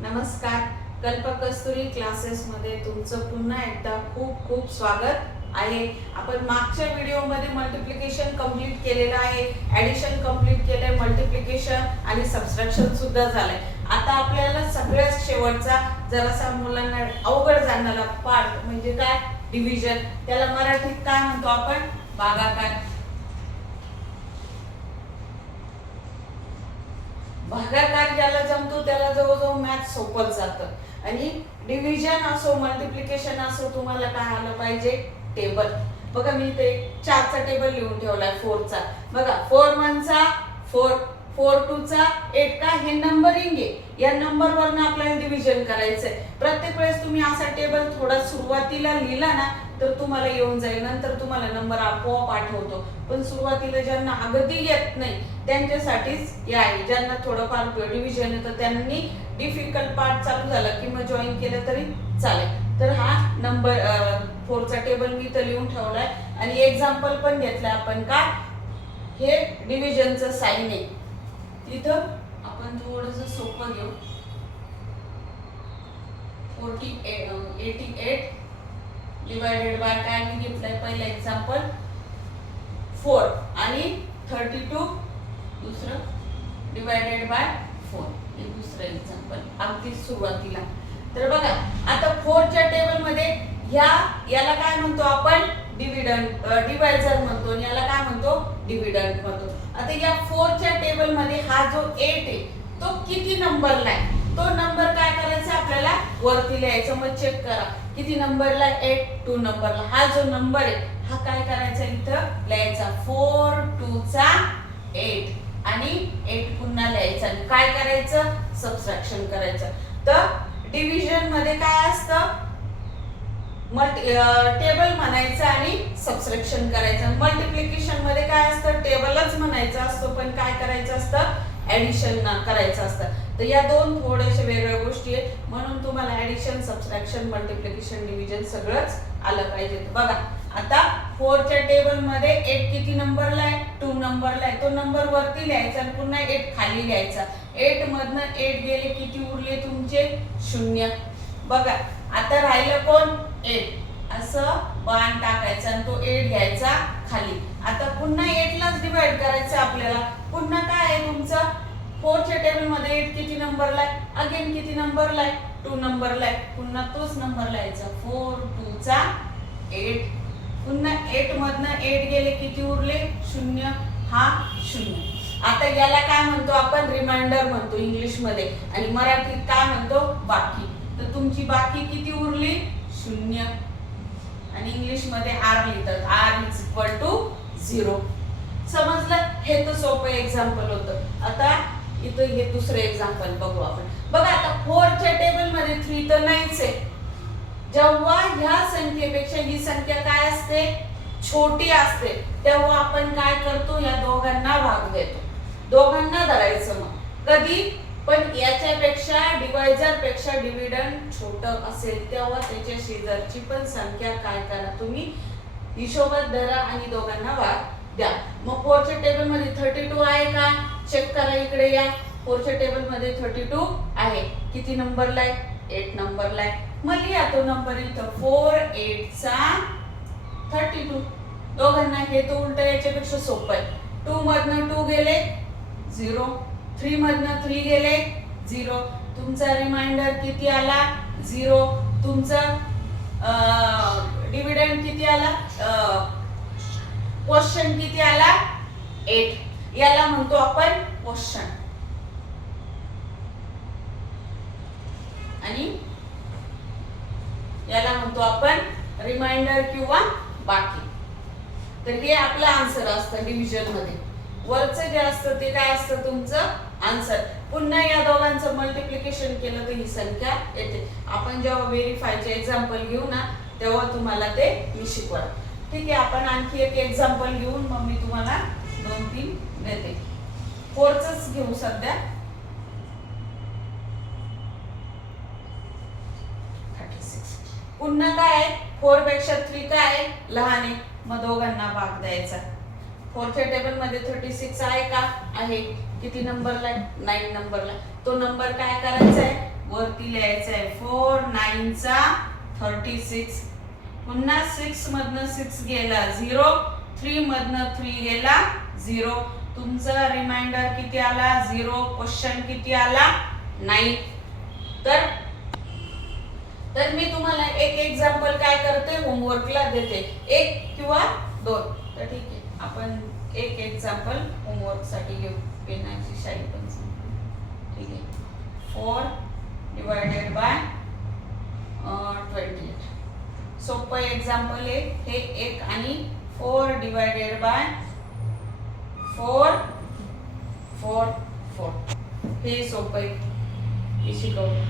नमस्कार. कल्पकस्तुरी क्लासेस मध्ये तुमचं पुन्हा एकदा खूप खूप स्वागत आहे. आपण मागच्या व्हिडिओमध्ये मल्टिप्लिकेशन कंप्लीट केलेलं आहे, ॲडिशन कंप्लीट केलंय, मल्टिप्लिकेशन आणि सबट्रॅक्शन सुद्धा झालंय. आता आपल्याला सगळ्यात शेवटचा जरासा मुलांना अवघड जाणारा पार्ट म्हणजे काय, डिव्हिजन. त्याला मराठीत काय म्हणतो आपण, भागाकार. भागाकार ज्याला जमतो त्याला जवळजवळ मॅथ सोपंच जातं. आणि डिव्हिजन असो मल्टिप्लिकेशन असो, तुम्हाला काय आलं पाहिजे, टेबल. बघा मी इथे 4चा टेबल लिहून ठेवलाय, 4चा. बघा 4 1 चा 4, 4 2 चा 8 का, हे नंबरिंग आहे. या नंबर वरनं आपल्याला डिव्हिजन करायचंय. प्रत्येक वेळेस तुम्ही असा टेबल थोडा सुरुवातीला लिहिला ना तर तुम्हाला येऊन जाईल, नंतर तुम्हाला नंबर आपोआप आठवतो. पण सुरुवातीला ज्यांना अगदी येत नाही त्यांच्यासाठीच हे आहे. ज्यांना थोडंफार डिव्हिजन येतं त्यांनी डिफिकल्ट पार्ट चालू झाला की मग जॉईन केलं तरी चालेल. तर हा नंबर 4चा टेबल मी इथं लिहून ठेवलाय आणि एक्झाम्पल पण घेतलंय आपण. काय, हे डिव्हिजनचं साइन आहे. इथं आपण थोडंसं सोपं घेऊ. 88 डिवायडेड बाय काय मी घेतलंय पहिलं एक्झाम्पल 4 आणि 32 दुसरं डिवायडेड बाय 4 हे दुसरं एक्झाम्पल अगदी सुरुवातीला. तर बघा आता 4च्या टेबल मध्ये याला काय म्हणतो आपण, डिवायझर म्हणतो आणि याला काय म्हणतो, डिव्हिडंड म्हणतो. आता या 4च्या टेबल मध्ये हा जो 8 आहे तो किती नंबरला आहे, तो नंबर काय करायचा आपल्याला वरती लिहायचा. मग चेक करा किती नंबरला, 8 2 नंबरला. हा जो नंबर आहे हा काय करायचा इथं लिहायचा, 4 2 चा 8 आणि 8 पुन्हा लिहायचा आणि काय करायचं, सबट्रॅक्शन करायचं. तर डिव्हिजन मध्ये काय असतं, टेबल म्हणायचं आणि सबट्रॅक्शन करायचं. मल्टिप्लिकेशन मध्ये काय असतं, टेबलच म्हणायचं असतो पण काय करायचं असतं, ऍडिशन करायचं असतं. तर या दोन थोडेशा वेगळ्या गोष्टी आहेत, म्हणून तुम्हाला ऍडिशन, सबट्रॅक्शन, मल्टिप्लिकेशन, डिव्हिजन सगळंच आलं पाहिजे. बघा आता 4च्या टेबल मध्ये 8 किती नंबरला आहे, 2 नंबरला आहे. तो नंबर वरती लिहायचा आणि पुन्हा 8 खाली लिहायचा. 8 मधनं 8 गेले, किती उरले तुमचे, 0. बघा आता राहिलं कोण, 8. असं बाण टाकायचा आणि तो 8 घ्यायचा खाली. आता पुन्हा 8 लाच डिवाइड करायचं आपल्याला. पुन्हा काय आहे तुमचं, 4च्या टेबल मध्ये 8 किती नंबरला आहे, अगेन किती नंबरला आहे, 2 नंबरला आहे. पुन्हा तोच नंबर लिहायचा, 4 2 चा 8. पुन्हा 8 मधनं 8 गेले, किती उरले, 0. हा 0. आता याला काय म्हणतो आपण, रिमाइंडर म्हणतो इंग्लिश मध्ये आणि मराठीत काय म्हणतो, बाकी. तर तुमची बाकी किती उरली, 0. आणि इंग्लिश मध्ये आर लिहितात, आर इज इक्वल टू 0. समजलं, हे तर सोपं एक्झाम्पल होतं. आता इथं हे दुसरं एक्झाम्पल बघू आपण. बघा आता 4च्या टेबल मध्ये 3 तर नाहीच आहे. जेव्हा ह्या संख्येपेक्षा ही संख्या काय असते, छोटी असते, तेव्हा आपण काय करतो, या दोघांना भाग देतो, दोघांना धरायचं. मग कधी पण याच्यापेक्षा, डिवायझर पेक्षा डिव्हिडंड छोटं असेल तेव्हा त्याच्या शेजारची पण संख्या काय करा तुम्ही, हिशोबात धरा आणि दोघांना भाग द्या. मग 4च्या टेबल मध्ये 32 आहे का, चेक करा, इकडे या. 4च्या टेबल मध्ये 32 आहे. किती नंबरला आहे, 8 नंबरला आहे. मग लिहा तो नंबर इथं, 4 8 चा 32. दोघांना, हे तो उलट याच्यापेक्षा सोपं आहे. 2 मधनं 2 गेले 0, 3 मधनं 3 गेले 0. तुमचा रिमाइंडर किती आला, 0. तुमचं डिव्हिडंड किती आला, क्वोशंट किती आला, 8. याला म्हणतो आपण क्वोशंट आणि याला म्हणतो आपण रिमाइंडर किंवा बाकी. तर हे आपलं आन्सर असतं डिव्हिजन मध्ये. वरचं जे असतं ते काय असतं तुमचं आन्सर. पुन्हा या दोघांचं मल्टिप्लिकेशन केलं तर ही संख्या येते. आपण जेव्हा व्हेरिफायचे एक्झाम्पल घेऊ ना तेव्हा तुम्हाला ते मी शिकवणार. ठीक आहे, आपण आणखी एक एक्झाम्पल घेऊन मग मी तुम्हाला 2-3 देते. 4चंच घेऊ सध्या. 36. पुन्हा काय आहे, 4 पेक्षा 3 काय आहे, लहान आहे. मग दोघांना भाग द्यायचा. 4च्या टेबल मध्ये 36 आहे का, आहे. किती नंबरला आहे, 9 नंबरला. तो नंबर काय करायचा आहे, वरती लिहायचं आहे 4 9 चा 36. पुन्हा 6 मधनं 6 गेला 0, 3 मधनं 3 गेला 0. तुमचा रिमाइंडर किती आला 0. क्वेश्चन किती आला 9. तर मी तुम्हाला एक एक्झाम्पल काय करते, होमवर्कला देते, एक किंवा दोन. तर ठीक आहे, आपण एक एक्झाम्पल होमवर्क साठी घेऊ. पेनाची शाई पण ठीक आहे. 4 डिवायडेड बाय 28. सोपं एक्झाम्पल आहे हे. एक आणि 4 डिवायडेड बाय 4 4 4 हे सोपं आहे, हे शिकवतो.